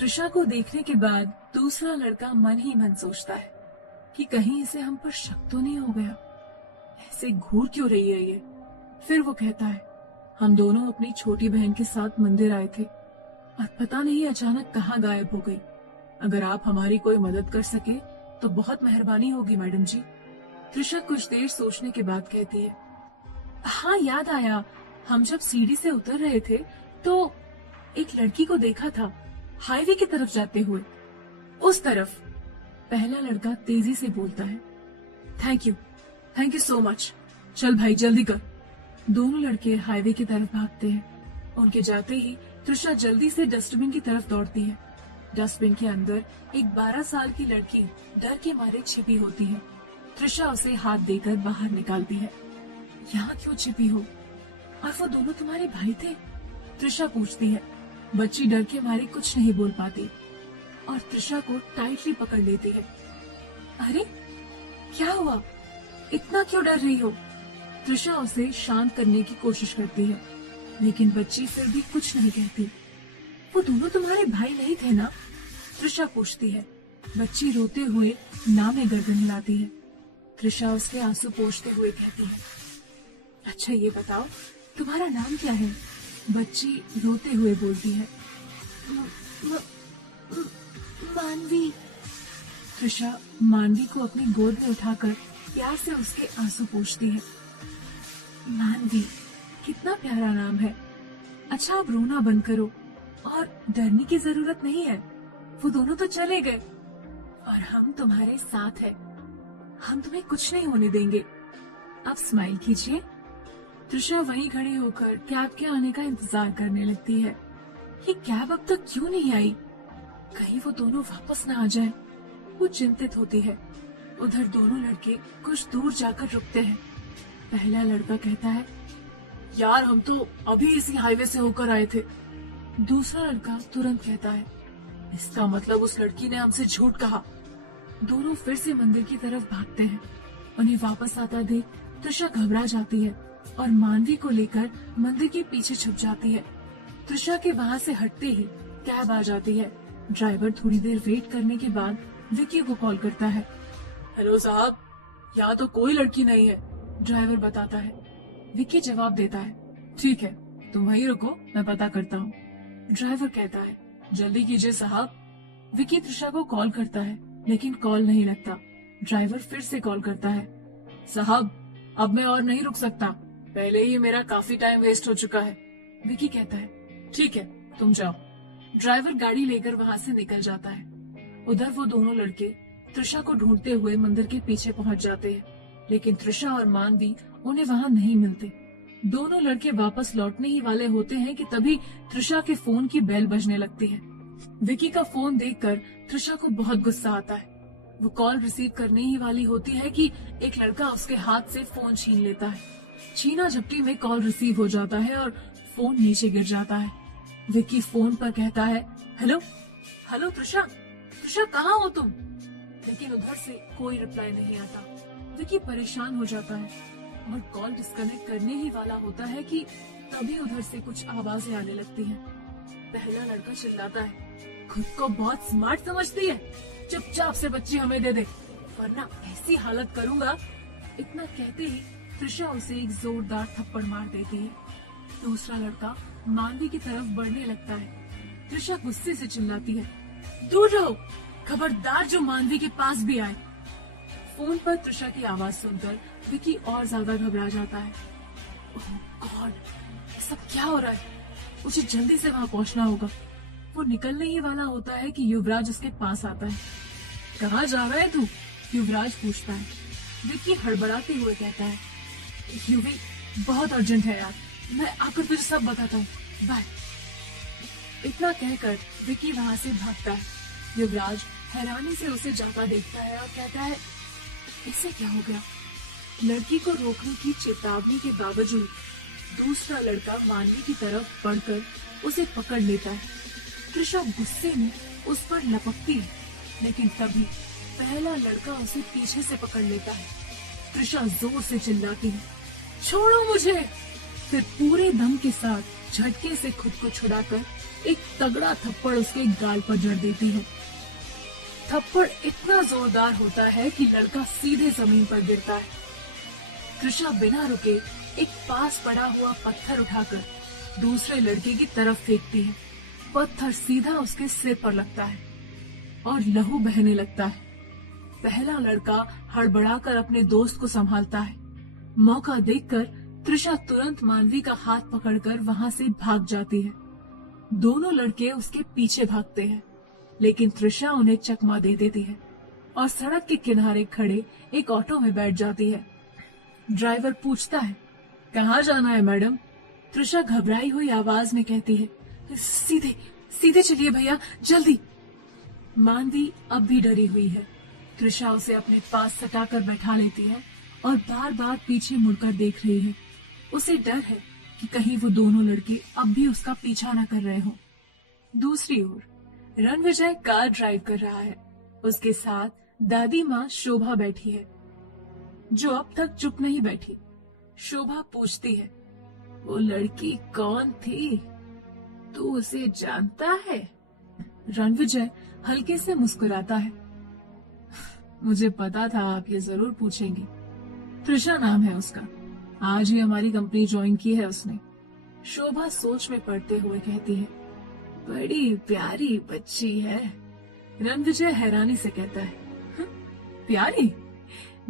त्रिशा को देखने के बाद दूसरा लड़का मन ही मन सोचता है कि कहीं इसे हम पर शक तो नहीं हो गया, ऐसे घूर क्यों रही है ये। फिर वो कहता है, हम दोनों अपनी छोटी बहन के साथ मंदिर आए थे और पता नहीं अचानक कहाँ गायब हो गई। अगर आप हमारी कोई मदद कर सके तो बहुत मेहरबानी होगी मैडम जी। त्रिशा कुछ देर सोचने के बाद कहती है, हाँ याद आया, हम जब सीढ़ी से उतर रहे थे तो एक लड़की को देखा था हाईवे की तरफ जाते हुए। उस तरफ। पहला लड़का तेजी से बोलता है, थैंक यू सो मच। चल भाई जल्दी कर। दोनों लड़के हाईवे की तरफ भागते हैं। उनके जाते ही त्रिशा जल्दी से डस्टबिन की तरफ दौड़ती है। डस्टबिन के अंदर एक 12 साल की लड़की डर के मारे छिपी होती है। त्रिशा उसे हाथ देकर बाहर निकालती है। यहाँ क्यों छिपी हो? और वो दोनों तुम्हारे भाई थे? त्रिशा पूछती है। बच्ची डर के मारे कुछ नहीं बोल पाती और त्रिशा को टाइटली पकड़ लेती है। अरे क्या हुआ, इतना क्यों डर रही हो? त्रिशा उसे शांत करने की कोशिश करती है, लेकिन बच्ची फिर भी कुछ नहीं कहती। वो दोनों तुम्हारे भाई नहीं थे ना? त्रिशा पूछती है। बच्ची रोते हुए ना में गर्दन हिलाती है। त्रिशा उसके आंसू पोंछते हुए कहती है, अच्छा ये बताओ तुम्हारा नाम क्या है? बच्ची रोते हुए बोलती है, मानवी। त्रिशा मानवी को अपनी गोद में उठाकर प्यार से उसके आंसू पोंछती है। मानवी, कितना प्यारा नाम है। अच्छा अब रोना बंद करो और डरने की जरूरत नहीं है। वो दोनों तो चले गए और हम तुम्हारे साथ हैं। हम तुम्हें कुछ नहीं होने देंगे। अब स्माइल कीजिए। त्रिशा वहीं खड़ी होकर कैब के आने का इंतजार करने लगती है। ये कैब अब तक क्यों नहीं आई? कहीं वो दोनों वापस ना आ जाएं। वो चिंतित होती है। उधर दोनों लड़के कुछ दूर जाकर रुकते हैं। पहला लड़का कहता है, यार हम तो अभी इसी हाईवे से होकर आए थे। दूसरा लड़का तुरंत कहता है, इसका मतलब उस लड़की ने हमसे झूठ कहा। दोनों फिर से मंदिर की तरफ भागते हैं। उन्हें वापस आता देख त्रिशा घबरा जाती है और मानवी को लेकर मंदिर के पीछे छुप जाती है। त्रिशा के वहाँ से हटते ही कैब आ जाती है। ड्राइवर थोड़ी देर वेट करने के बाद विकी को कॉल करता है। हेलो साहब, यहाँ तो कोई लड़की नहीं है, ड्राइवर बताता है। विकी जवाब देता है, ठीक है तुम वहीं रुको, मैं पता करता हूँ। ड्राइवर कहता है, जल्दी कीजिए साहब। विकी त्रिशा को कॉल करता है लेकिन कॉल नहीं लगता। ड्राइवर फिर से कॉल करता है, साहब अब मैं और नहीं रुक सकता, पहले ही मेरा काफी टाइम वेस्ट हो चुका है। विकी कहता है, ठीक है तुम जाओ। ड्राइवर गाड़ी लेकर वहाँ से निकल जाता है। उधर वो दोनों लड़के त्रिशा को ढूंढते हुए मंदिर के पीछे पहुँच जाते हैं, लेकिन त्रिशा और मानवी उन्हें वहाँ नहीं मिलते। दोनों लड़के वापस लौटने ही वाले होते हैं कि तभी त्रिशा के फोन की बेल बजने लगती है। विकी का फोन देखकर त्रिशा को बहुत गुस्सा आता है। वो कॉल रिसीव करने ही वाली होती है कि एक लड़का उसके हाथ से फोन छीन लेता है। छीना झपटी में कॉल रिसीव हो जाता है और फोन नीचे गिर जाता है। विकी फोन पर कहता है, हेलो हेलो त्रिशा, त्रिशा कहाँ हो तुम? लेकिन उधर से कोई रिप्लाई नहीं आता। विकी परेशान हो जाता है और कॉल डिस्कनेक्ट करने ही वाला होता है कि तभी उधर से कुछ आवाजें आने लगती हैं। पहला लड़का चिल्लाता है, खुद को बहुत स्मार्ट समझती है, चुपचाप से बच्ची हमें दे दे वरना ऐसी हालत करूंगा। इतना कहते ही त्रिशा उसे एक जोरदार थप्पड़ मार देती है। दूसरा लड़का मानवी की तरफ बढ़ने लगता है। त्रिशा गुस्से से चिल्लाती है, दूर रहो, खबरदार जो मानवी के पास भी आए। फोन पर त्रिशा की आवाज सुनकर विकी और ज्यादा घबरा जाता है। ओह गॉड, ये सब क्या हो रहा है? मुझे जल्दी से वहाँ पहुँचना होगा। वो निकलने ही वाला होता है कि युवराज उसके पास आता है। कहाँ जा रहा है तू? युवराज पूछता है। विकी हड़बड़ाते हुए कहता है, युवी बहुत अर्जेंट है यार, मैं आकर तुझे सब बताता हूँ, बाय। इतना कहकर विकी वहाँ से भागता है। युवराज हैरानी से उसे जाता देखता है और कहता है, इसे क्या हो गया? लड़की को रोकने की चेतावनी के बावजूद दूसरा लड़का मानवी की तरफ बढ़कर उसे पकड़ लेता है। त्रिशा गुस्से में उस पर लपकती है, लेकिन तभी पहला लड़का उसे पीछे से पकड़ लेता है। त्रिशा जोर से चिल्लाती है, छोड़ो मुझे। फिर पूरे दम के साथ झटके से खुद को छुड़ाकर एक तगड़ा थप्पड़ उसके गाल पर जड़ देती है। थप्पड़ इतना जोरदार होता है कि लड़का सीधे जमीन पर गिरता है। तृषा बिना रुके एक पास पड़ा हुआ पत्थर उठाकर दूसरे लड़के की तरफ फेंकती है। पत्थर सीधा उसके सिर पर लगता है और लहू बहने लगता है। पहला लड़का हड़बड़ाकर अपने दोस्त को संभालता है। मौका देखकर तृषा तुरंत मानवी का हाथ पकड़कर वहां से भाग जाती है। दोनों लड़के उसके पीछे भागते हैं, लेकिन तृषा उन्हें चकमा दे देती है और सड़क के किनारे खड़े एक ऑटो में बैठ जाती है। ड्राइवर पूछता है, कहाँ जाना है मैडम? तृषा घबराई हुई आवाज में कहती है, सीधे सीधे चलिए भैया, जल्दी। मानवी अब भी डरी हुई है। तृषा उसे अपने पास सटाकर बैठा लेती है और बार बार पीछे मुड़कर देख रही है। उसे डर है कि कहीं वो दोनों लड़के अब भी उसका पीछा न कर रहे हो। दूसरी ओर रणविजय कार ड्राइव कर रहा है। उसके साथ दादी माँ शोभा बैठी है, जो अब तक चुप नहीं बैठी। शोभा पूछती है, वो लड़की कौन थी? तू उसे जानता है? रणविजय हल्के से मुस्कुराता है, मुझे पता था आप ये जरूर पूछेंगे। तृषा नाम है उसका, आज ही हमारी कंपनी ज्वाइन की है उसने। शोभा सोच में पड़ते हुए कहती है, बड़ी प्यारी बच्ची है। रणविजय हैरानी से कहता है, प्यारी?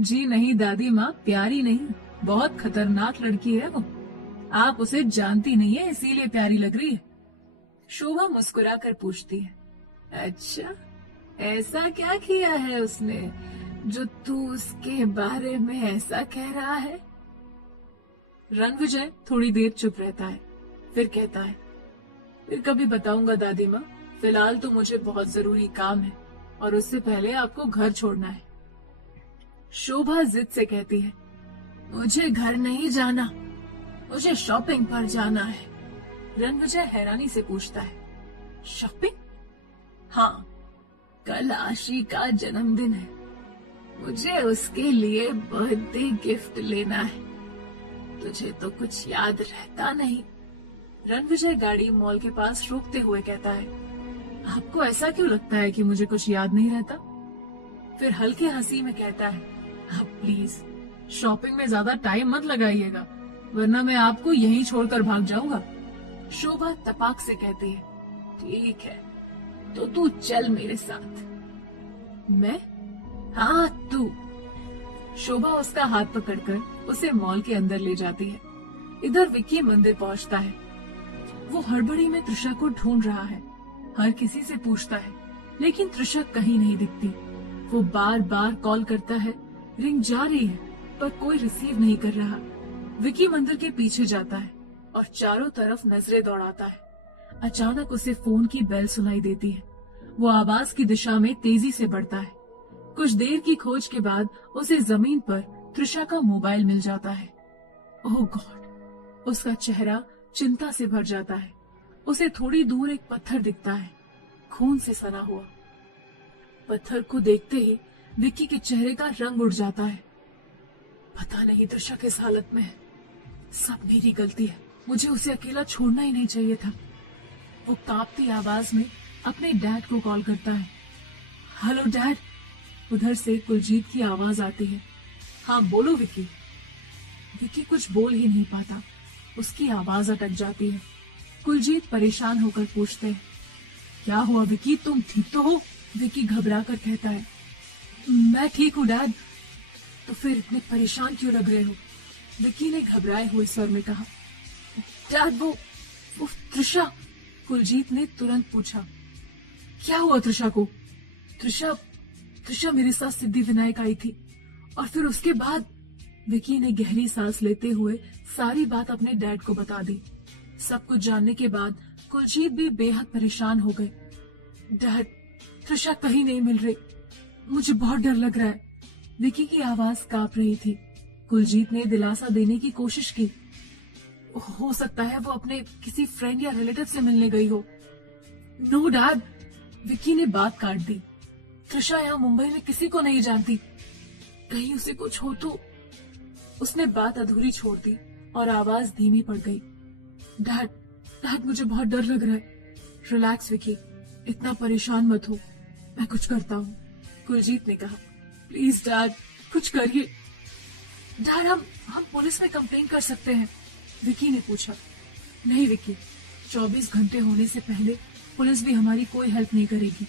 जी नहीं दादी माँ, प्यारी नहीं, बहुत खतरनाक लड़की है वो। आप उसे जानती नहीं है इसीलिए प्यारी लग रही है। शोभा मुस्कुराकर पूछती है, अच्छा ऐसा क्या किया है उसने जो तू उसके बारे में ऐसा कह रहा है? रणविजय थोड़ी देर चुप रहता है, फिर कहता है, फिर कभी बताऊंगा दादी माँ, फिलहाल तो मुझे बहुत जरूरी काम है और उससे पहले आपको घर छोड़ना है। शोभा जिद से कहती है, मुझे घर नहीं जाना, मुझे शॉपिंग पर जाना है। रणविजय हैरानी से पूछता है, शॉपिंग? हाँ, कल आशी का जन्मदिन है, मुझे उसके लिए बर्थडे गिफ्ट लेना है। तुझे तो कुछ याद रहता नहीं। रणविजय गाड़ी मॉल के पास रोकते हुए कहता है, आपको ऐसा क्यों लगता है कि मुझे कुछ याद नहीं रहता? फिर हल्के हंसी में कहता है, अब प्लीज शॉपिंग में ज्यादा टाइम मत लगाइएगा, वरना मैं आपको यहीं छोड़कर भाग जाऊंगा। शोभा तपाक से कहती है, ठीक है, तो तू चल मेरे साथ। मैं? हाँ तू। शोभा उसका हाथ पकड़कर उसे मॉल के अंदर ले जाती है। इधर विक्की मंदिर पहुंचता है। वो हड़बड़ी में तृषा को ढूंढ रहा है, हर किसी से पूछता है, लेकिन तृषा कहीं नहीं दिखती। वो बार बार कॉल करता है, रिंग जा रही है पर कोई रिसीव नहीं कर रहा। विक्की मंदिर के पीछे जाता है और चारों तरफ नजरें दौड़ाता है। अचानक उसे फोन की बेल सुनाई देती है। वो आवाज की दिशा में तेजी से बढ़ता है। कुछ देर की खोज के बाद उसे जमीन पर तृषा का मोबाइल मिल जाता है। ओह गॉड! उसका चेहरा चिंता से भर जाता है। उसे थोड़ी दूर एक पत्थर दिखता है, खून से सना हुआ। पत्थर को देखते ही विक्की के चेहरे का रंग उड़ जाता है। पता नहीं तृषा किस हालत में है। सब मेरी गलती है, मुझे उसे अकेला छोड़ना ही नहीं चाहिए था। वो कांपती आवाज में अपने डैड को कॉल करता है। Hello dad. उधर से कुलजीत की आवाज आती है। हाँ बोलो विक्की। विक्की कुछ बोल ही नहीं पाता, उसकी आवाज अटक जाती है। कुलजीत परेशान होकर पूछते हैं, क्या हुआ विक्की, तुम ठीक तो हो? विक्की घबरा कर कहता है, मैं ठीक हूँ डैड। तो फिर इतने परेशान क्यों लग रहे हो? विक्की ने घबराए हुए स्वर में कहा। डैड वो तृषा। कुलजीत ने तुरंत पूछा, क्या हुआ तृषा को? तृषा मेरे साथ सिद्धि विनायक आई थी और फिर उसके बाद। विक्की ने गहरी सांस लेते हुए सारी बात अपने डैड को बता दी। सब कुछ जानने के बाद कुलजीत भी बेहद परेशान हो गए। डैड, तृषा कहीं नहीं मिल रही, मुझे बहुत डर लग रहा है। विक्की की आवाज कांप रही थी। कुलजीत ने दिलासा देने की कोशिश की, हो सकता है वो अपने किसी फ्रेंड या रिलेटिव से मिलने गई हो। नो डैड, विक्की ने बात काट दी। तृषा यहाँ मुंबई में किसी को नहीं जानती, कहीं उसे कुछ हो तो। उसने बात अधूरी छोड़ दी और आवाज धीमी पड़ गई। डैड, डैड मुझे बहुत डर लग रहा है। रिलैक्स विकी, इतना परेशान मत हो, मैं कुछ करता हूँ, कुलजीत ने कहा। प्लीज डैड, कुछ करिए। डैड हम पुलिस में कंप्लेन कर सकते हैं, विकी ने पूछा। नहीं विकी, 24 घंटे होने से पहले पुलिस भी हमारी कोई हेल्प नहीं करेगी,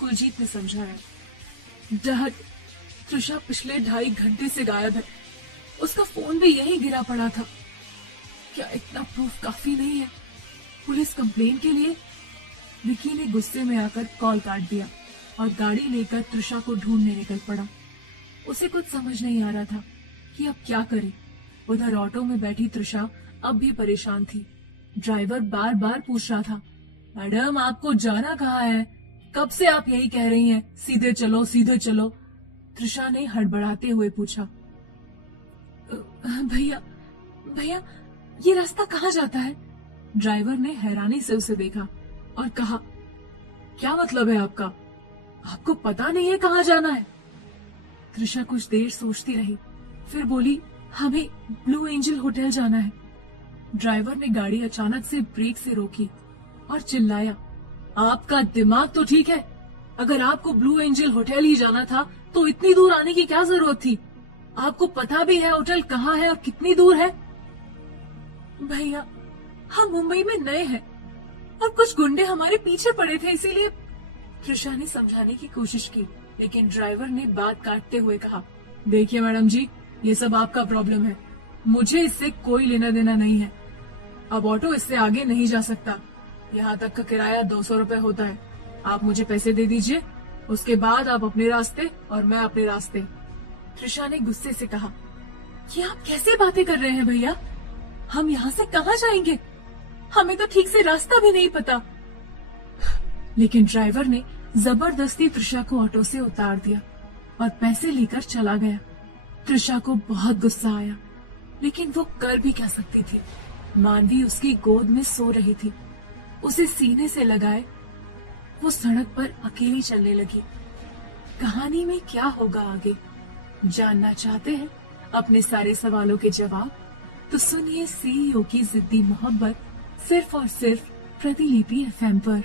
कुलजीत ने समझाया। डैड, त्रिशा पिछले 2.5 घंटे से गायब है, उसका फोन भी यहीं गिरा पड़ा था। क्या इतना प्रूफ काफी नहीं है पुलिस कंप्लेन के लिए? विकी ने गुस्से में आकर कॉल काट दिया और गाड़ी लेकर त्रिशा को ढूंढने निकल पड़ा। उसे कुछ समझ नहीं आ रहा था कि अब क्या करे। उधर ऑटो में बैठी त्रिशा अब भी परेशान थी। ड्राइवर बार बार पूछ रहा था, मैडम आपको जाना कहाँ है? कब से आप यही कह रही हैं, सीधे चलो सीधे चलो। त्रिशा ने हड़बड़ाते हुए पूछा, भैया भैया ये रास्ता कहाँ जाता है? ड्राइवर ने हैरानी से उसे देखा और कहा, क्या मतलब है आपका? आपको पता नहीं है कहाँ जाना है? त्रिशा कुछ देर सोचती रही, फिर बोली, हमें ब्लू एंजल होटल जाना है। ड्राइवर ने गाड़ी अचानक से ब्रेक से रोकी और चिल्लाया, आपका दिमाग तो ठीक है? अगर आपको ब्लू एंजल होटल ही जाना था तो इतनी दूर आने की क्या जरूरत थी? आपको पता भी है होटल कहाँ है और कितनी दूर है? भैया हम मुंबई में नए हैं और कुछ गुंडे हमारे पीछे पड़े थे, इसीलिए। त्रिशा ने समझाने की कोशिश की, लेकिन ड्राइवर ने बात काटते हुए कहा, देखिए मैडम जी, ये सब आपका प्रॉब्लम है, मुझे इससे कोई लेना देना नहीं है। अब ऑटो इससे आगे नहीं जा सकता, यहाँ तक का किराया 200 रुपए होता है। आप मुझे पैसे दे दीजिए, उसके बाद आप अपने रास्ते और मैं अपने रास्ते। त्रिशा ने गुस्से से कहा, ये आप कैसे बातें कर रहे हैं भैया? हम यहाँ से कहाँ जाएंगे? हमें तो ठीक से रास्ता भी नहीं पता। लेकिन ड्राइवर ने जबरदस्ती त्रिशा को ऑटो से उतार दिया और पैसे लेकर चला गया। त्रिशा को बहुत गुस्सा आया, लेकिन वो कर भी क्या सकती थी? मानवी उसकी गोद में सो रही थी, उसे सीने से लगाए वो सड़क पर अकेली चलने लगी। कहानी में क्या होगा आगे, जानना चाहते हैं अपने सारे सवालों के जवाब? तो सुनिए सीईओ की जिद्दी मोहब्बत, सिर्फ और सिर्फ प्रतिलिपि FM पर।